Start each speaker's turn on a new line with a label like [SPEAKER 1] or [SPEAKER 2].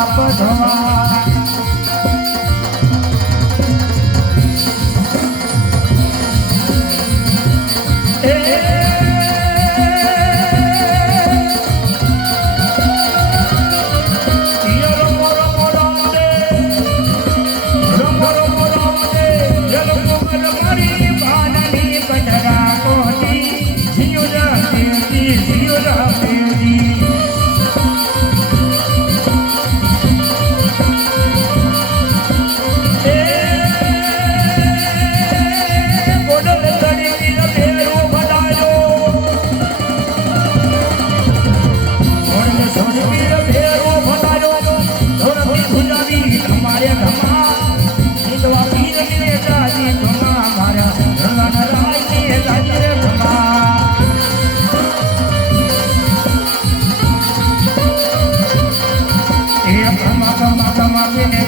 [SPEAKER 1] आप धुआ 妈，不要